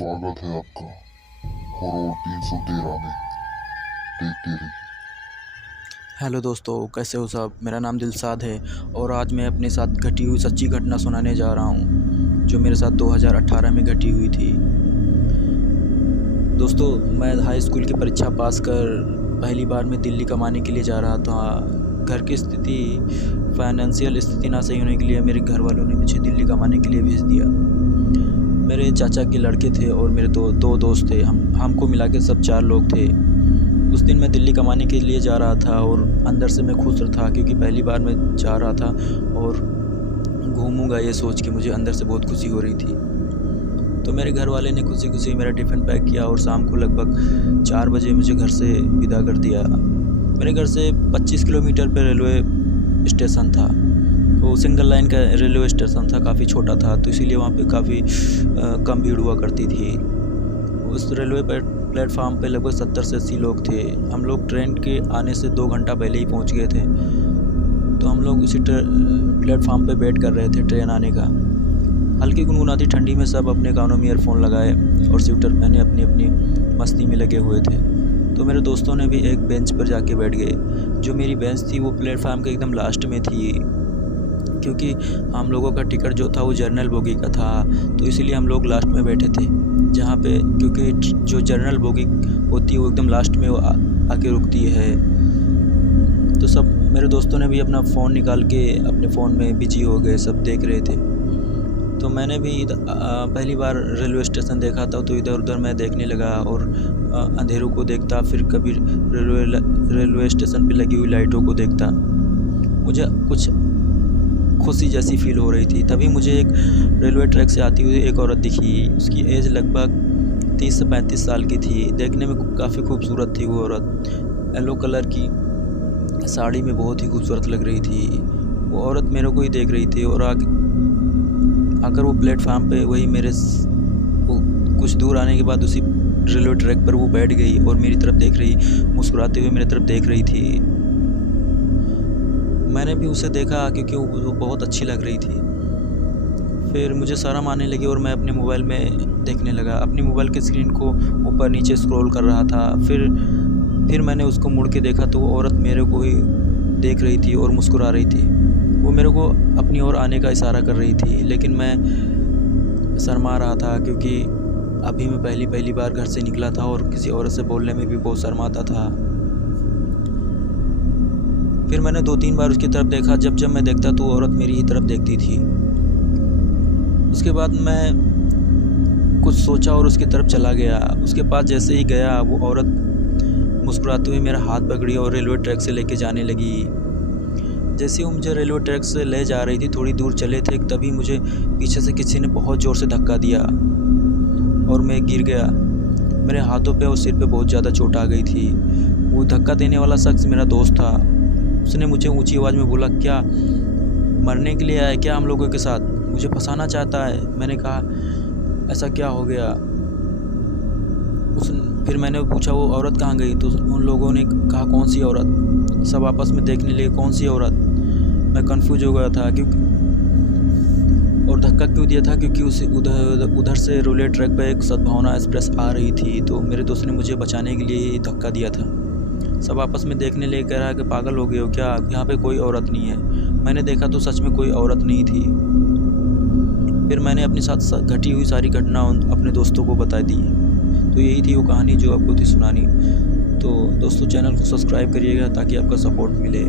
स्वागत है आपका हॉरर 313 में। देखते रहिए। हेलो दोस्तों, कैसे हो सब। मेरा नाम दिलसाद है और आज मैं अपने साथ घटी हुई सच्ची घटना सुनाने जा रहा हूँ जो मेरे साथ 2018 में घटी हुई थी। दोस्तों, मैं हाई स्कूल की परीक्षा पास कर पहली बार मैं दिल्ली कमाने के लिए जा रहा था। घर की स्थिति, फाइनेंशियल स्थिति ना सही होने के लिए मेरे घर वालों ने मुझे दिल्ली कमाने के लिए भेज दिया। मेरे चाचा के लड़के थे और मेरे दो दोस्त थे। हमको मिला के सब 4 लोग थे। उस दिन मैं दिल्ली कमाने के लिए जा रहा था और अंदर से मैं खुश था क्योंकि पहली बार मैं जा रहा था और घूमूंगा ये सोच के मुझे अंदर से बहुत खुशी हो रही थी। तो मेरे घर वाले ने खुशी खुशी मेरा टिफ़िन पैक किया और शाम को लगभग 4 बजे मुझे घर से विदा कर दिया। मेरे घर से 25 किलोमीटर पर रेलवे स्टेशन था। वो सिंगल लाइन का रेलवे स्टेशन था, काफ़ी छोटा था, तो इसीलिए वहाँ पे काफ़ी कम भीड़ हुआ करती थी। उस रेलवे प्लेटफार्म पे लगभग 70 से 80 लोग थे। हम लोग ट्रेन के आने से 2 घंटा पहले ही पहुँच गए थे। तो हम लोग उसी प्लेटफार्म पे वेट कर रहे थे ट्रेन आने का। हल्की गुनगुनाती ठंडी में सब अपने कानों में ईयरफोन लगाए और स्वेटर पहने अपनी अपनी मस्ती में लगे हुए थे। तो मेरे दोस्तों ने भी एक बेंच पर जाके बैठ गए। जो मेरी बेंच थी वो प्लेटफार्म के एकदम लास्ट में थी क्योंकि हम लोगों का टिकट जो था वो जनरल बोगी का था, तो इसीलिए हम लोग लास्ट में बैठे थे जहाँ पे, क्योंकि जो जनरल बोगी होती है वो एकदम लास्ट में वो आके रुकती है। तो सब मेरे दोस्तों ने भी अपना फ़ोन निकाल के अपने फ़ोन में बिजी हो गए, सब देख रहे थे। तो मैंने भी पहली बार रेलवे स्टेशन देखा था, तो इधर उधर मैं देखने लगा और अंधेरों को देखता, फिर कभी रेलवे स्टेशन पे लगी हुई लाइटों को देखता। मुझे कुछ खुशी जैसी फील हो रही थी। तभी मुझे एक रेलवे ट्रैक से आती हुई एक औरत दिखी। उसकी एज लगभग 30 से 35 साल की थी। देखने में काफ़ी खूबसूरत थी वो औरत। येलो कलर की साड़ी में बहुत ही खूबसूरत लग रही थी। वो औरत मेरे को ही देख रही थी और आकर वो प्लेटफार्म पे वही कुछ दूर आने के बाद उसी रेलवे ट्रैक पर वो बैठ गई और मेरी तरफ देख रही, मुस्कुराते हुए मेरी तरफ देख रही थी। मैंने भी उसे देखा क्योंकि वो बहुत अच्छी लग रही थी। फिर मुझे शर्म आने लगी और मैं अपने मोबाइल में देखने लगा। अपनी मोबाइल की स्क्रीन को ऊपर नीचे स्क्रॉल कर रहा था। फिर मैंने उसको मुड़ के देखा तो वो औरत मेरे को ही देख रही थी और मुस्कुरा रही थी। वो मेरे को अपनी ओर आने का इशारा कर रही थी, लेकिन मैं शर्मा रहा था क्योंकि अभी मैं पहली बार घर से निकला था और किसी औरत से बोलने में भी बहुत शर्माता था। फिर मैंने 2-3 बार उसकी तरफ देखा। जब मैं देखता तो वो औरत मेरी ही तरफ देखती थी। उसके बाद मैं कुछ सोचा और उसकी तरफ चला गया। उसके पास जैसे ही गया वो औरत मुस्कुराते हुए मेरा हाथ पकड़ी और रेलवे ट्रैक से लेके जाने लगी। जैसे वो मुझे रेलवे ट्रैक से ले जा रही थी, थोड़ी दूर चले थे, तभी मुझे पीछे से किसी ने बहुत ज़ोर से धक्का दिया और मैं गिर गया। मेरे हाथों पे और सिर पे बहुत ज़्यादा चोट आ गई थी। वो धक्का देने वाला शख्स मेरा दोस्त था। उसने मुझे ऊंची आवाज़ में बोला, क्या मरने के लिए आया क्या हम लोगों के साथ? मुझे फंसाना चाहता है। मैंने कहा, ऐसा क्या हो गया? फिर मैंने पूछा वो औरत कहाँ गई? तो उन लोगों ने कहा, कौन सी औरत? सब आपस में देखने लगे, कौन सी औरत? मैं कंफ्यूज हो गया था क्योंकि और धक्का क्यों दिया था क्योंकि उसे उधर से रेलवे ट्रैक पर एक सद्भावना एक्सप्रेस आ रही थी, तो मेरे दोस्त ने मुझे बचाने के लिए धक्का दिया था। सब आपस में देखने लगे, कह रहा है कि पागल हो गए हो क्या, यहाँ पे कोई औरत नहीं है। मैंने देखा तो सच में कोई औरत नहीं थी। फिर मैंने अपने साथ घटी हुई सारी घटना अपने दोस्तों को बता दी। तो यही थी वो कहानी जो आपको थी सुनानी। तो दोस्तों, चैनल को सब्सक्राइब करिएगा ताकि आपका सपोर्ट मिले।